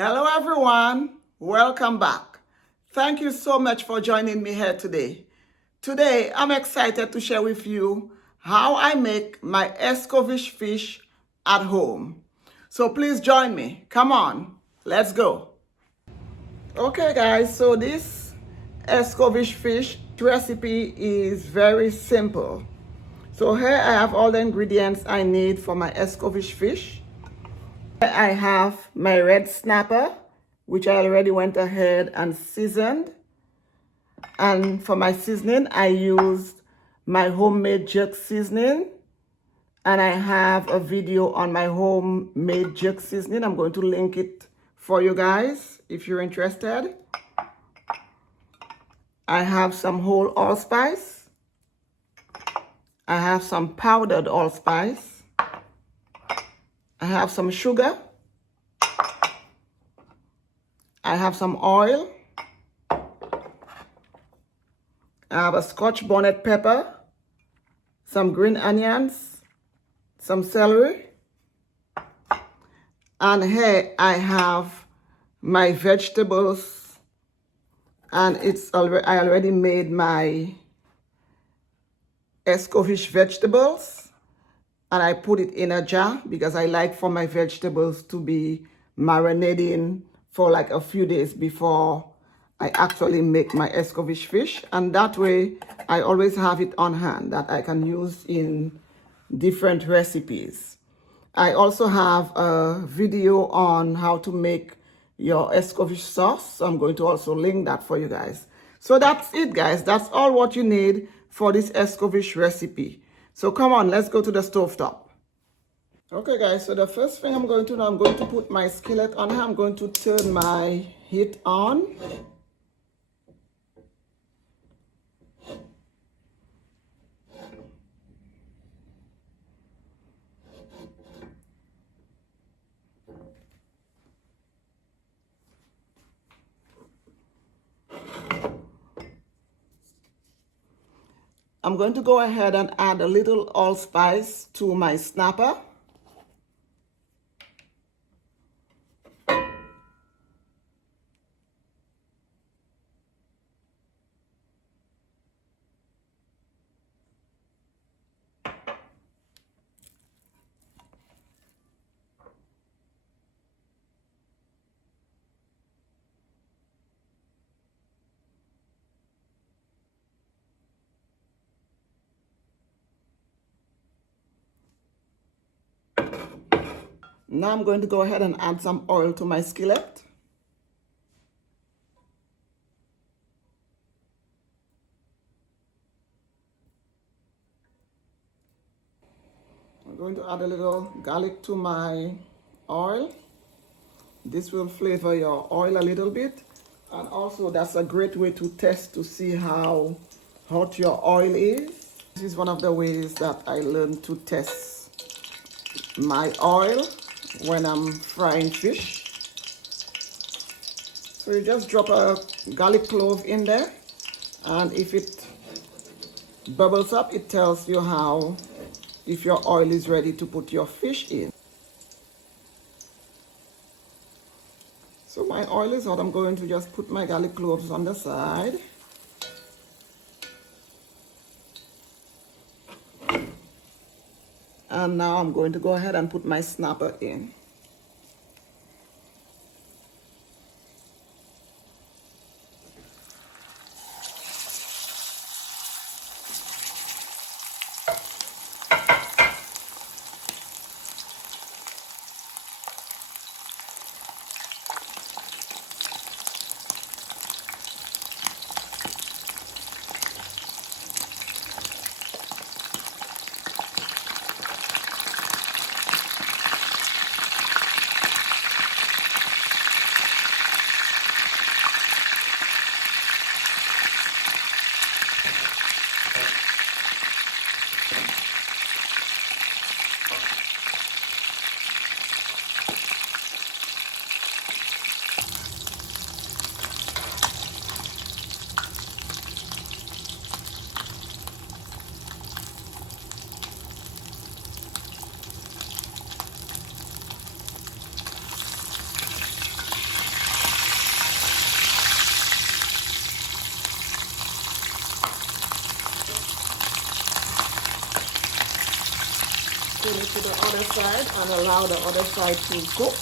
Hello everyone, welcome back. Thank you so much for joining me here today. Today I'm excited to share with you how I make my Escovitch fish at home. So please join me. Come on, let's go. Okay guys, so this Escovitch fish recipe is very simple. So here I have all the ingredients I need for my Escovitch fish. I have my red snapper, which I already went ahead and seasoned. And for my seasoning, I used my homemade jerk seasoning. And I have a video on my homemade jerk seasoning. I'm going to link it for you guys if you're interested. I have some whole allspice. I have some powdered allspice. I have some sugar. I have some oil. I have a scotch bonnet pepper, some green onions, some celery. And here I have my vegetables, and I already made my Escovitch vegetables. And I put it in a jar because I like for my vegetables to be marinating for like a few days before I actually make my Escovitch fish. And that way I always have it on hand that I can use in different recipes. I also have a video on how to make your Escovitch sauce. So I'm going to also link that for you guys. So that's it, guys. That's all what you need for this Escovitch recipe. So come on, let's go to the stovetop. Okay guys, so the first thing I'm going to do, I'm going to put my skillet on here. I'm going to turn my heat on. I'm going to go ahead and add a little allspice to my snapper. Now I'm going to go ahead and add some oil to my skillet. I'm going to add a little garlic to my oil. This will flavor your oil a little bit. And also that's a great way to test to see how hot your oil is. This is one of the ways that I learned to test my oil when I'm frying fish. So you just drop a garlic clove in there, and if it bubbles up, it tells you if your oil is ready to put your fish in. So my oil is hot. I'm going to just put my garlic cloves on the side. And now I'm going to go ahead and put my snapper in. to the other side and allow the other side to cook.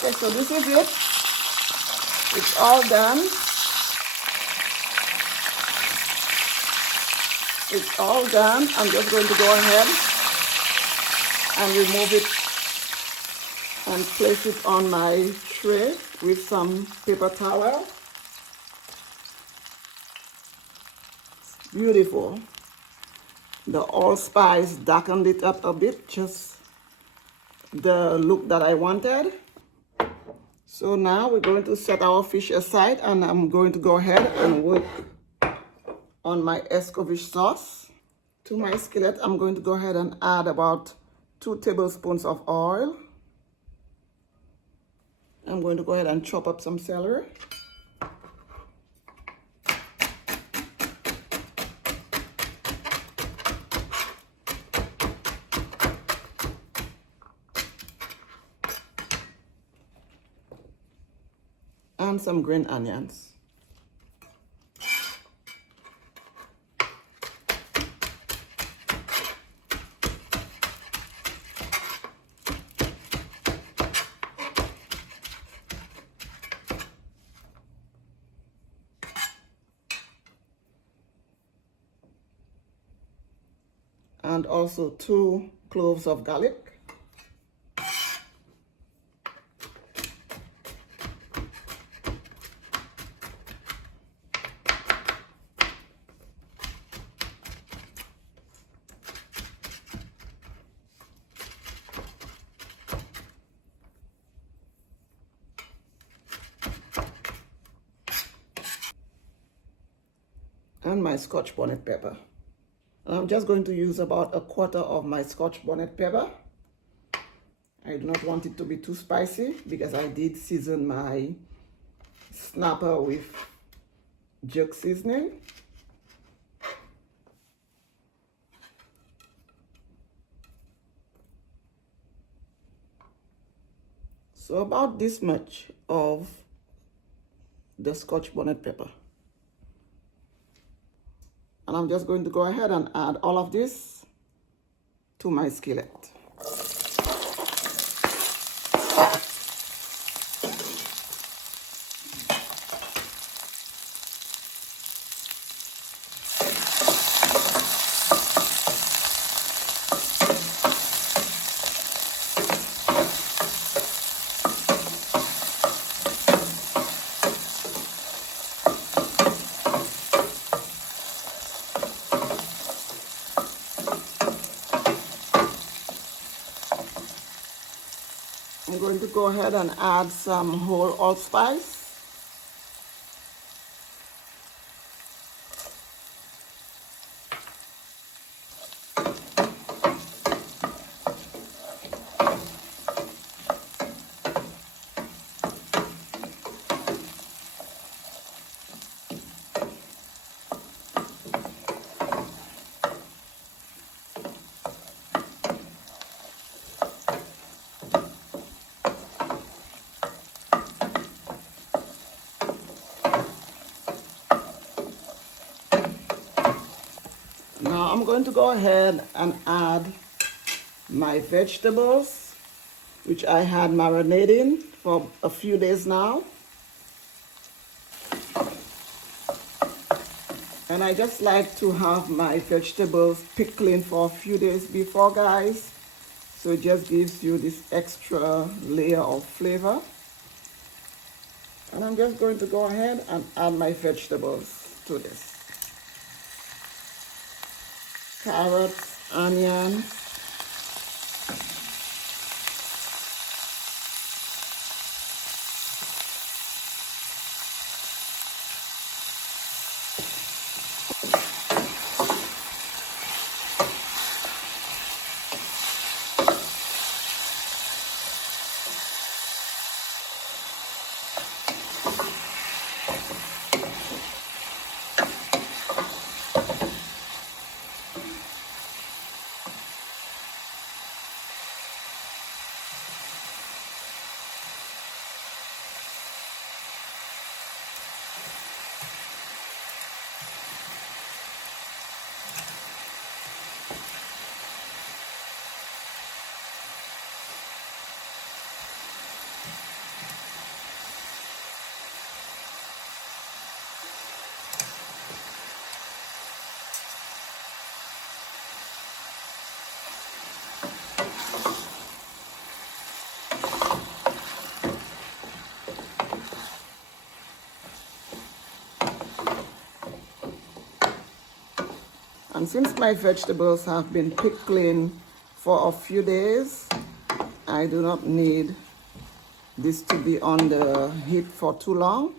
Okay, so this is it. It's all done. It's all done. I'm just going to go ahead and remove it and place it on my tray with some paper towel. Beautiful. The allspice darkened it up a bit, just the look that I wanted. So now we're going to set our fish aside, and I'm going to go ahead and work on my Escovitch sauce. To my skillet, I'm going to go ahead and add about 2 tablespoons of oil. I'm going to go ahead and chop up some celery. And some green onions. And also 2 cloves of garlic. And my scotch bonnet pepper. And I'm just going to use about 1/4 of my scotch bonnet pepper. I do not want it to be too spicy because I did season my snapper with jerk seasoning. So about this much of the scotch bonnet pepper. And I'm just going to go ahead and add all of this to my skillet. I'm going to go ahead and add some whole allspice. Now I'm going to go ahead and add my vegetables, which I had marinating for a few days now. And I just like to have my vegetables pickling for a few days before, guys. So it just gives you this extra layer of flavor. And I'm just going to go ahead and add my vegetables to this. Carrots, onions, and since my vegetables have been pickling for a few days, I do not need this to be on the heat for too long.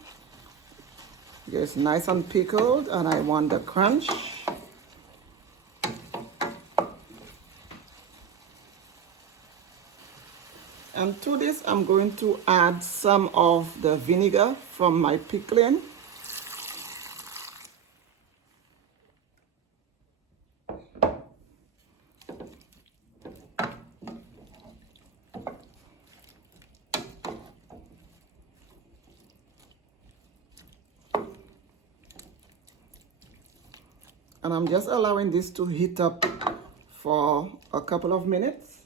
It's nice and pickled, and I want the crunch. And to this, I'm going to add some of the vinegar from my pickling. And I'm just allowing this to heat up for a couple of minutes.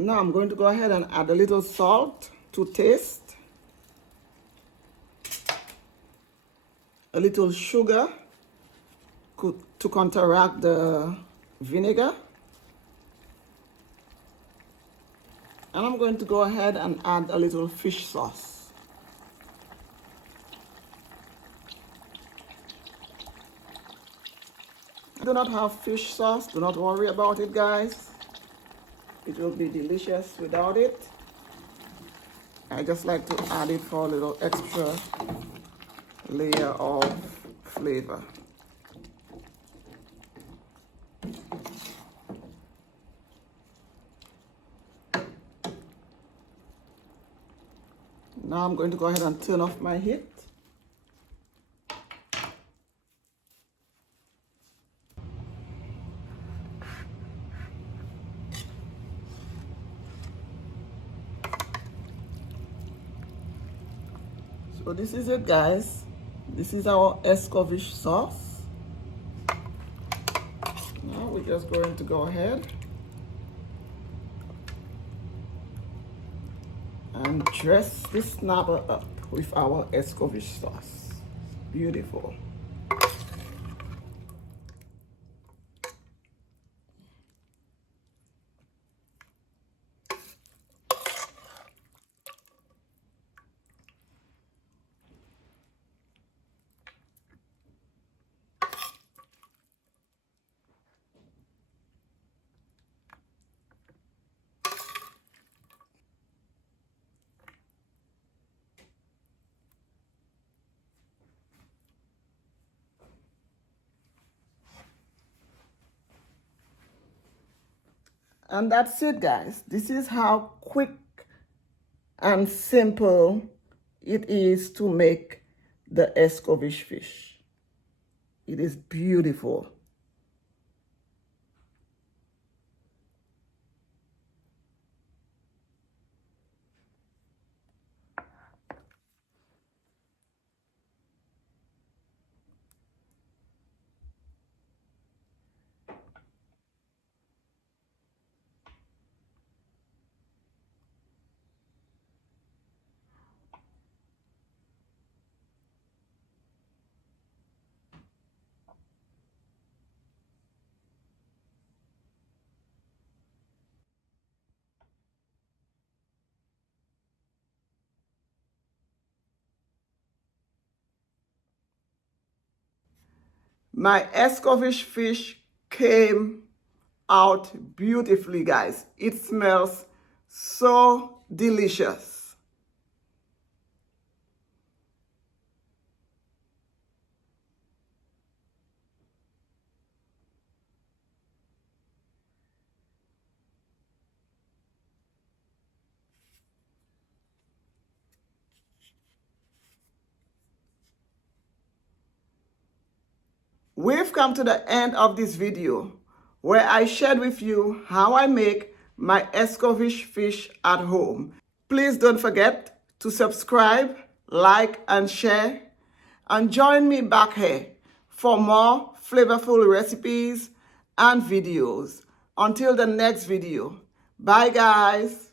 Now I'm going to go ahead and add a little salt to taste, a little sugar to counteract the vinegar, and I'm going to go ahead and add a little fish sauce. I do not have fish sauce, do not worry about it, guys. It will be delicious without it. I just like to add it for a little extra layer of flavor. Now I'm going to go ahead and turn off my heat. So this is it, guys. This is our Escovitch sauce. Now we're just going to go ahead and dress this snapper up with our Escovitch sauce. Beautiful. And that's it, guys. This is how quick and simple it is to make the Escovitch fish. It is beautiful. My Escovitch fish came out beautifully, guys. It smells so delicious. We've come to the end of this video where I shared with you how I make my Escovitch fish at home. Please don't forget to subscribe, like, and share, and join me back here for more flavorful recipes and videos. Until the next video, bye guys.